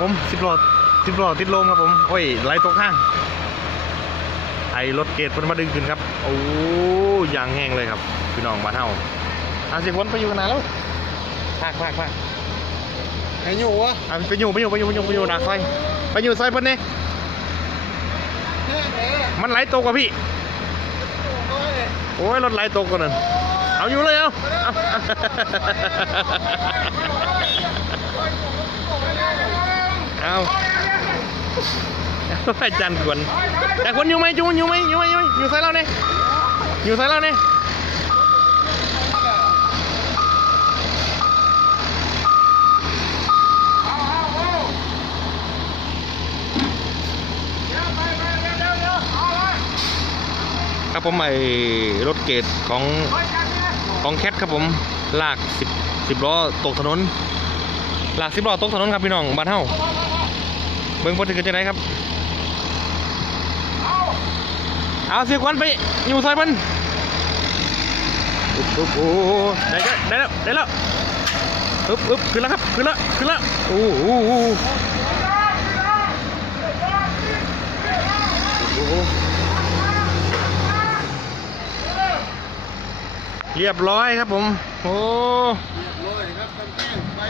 ผมสิบหลอสิบหลอติดลมครับผมโอ้ยไหลตกข้างไอรถเกตคนมาดึงขึ้นครับโอ้ยยางแห้งเลยครับ พี่น้องบ้านเฮาอาสิวนไปอยู่กันานแล้วพักพักพักไปอยู่วะไปอยู่ไปอยู่ไปอยู่ไปอยู่ไปอยู่นาไฟไปอยู่ไซเบอร์เนมันไหลตกกว่าพี่โอ้ยรถไหลตกกวนั้นเอาอยู่เลยอาเอาแฟจันกวนแต่คนอยู่ไหมจุ้งอยู่ไหมอยู่ไหม อยู่ไหม อยู่ใส่เราเนี่ยอยู่ใส่เราเนี่ยครับผมไอ้รถเกตของของแคทครับผมลากสิบสิบล้อตกถนนลากสิบล้อตกถนนครับพี่น้องบ้านเฮ้าเบิ่งบพถึงกันจะไหนครับ เอาเสียควันไป อยู่ซอยมันโอ้โหได้แล้ว ได้แล้ว ได้แล้วอึบอึบขึ้นแล้วครับ ขึ้นแล้ว ขึ้นแล้ว โอ้โหเรียบร้อยครับผม โอ้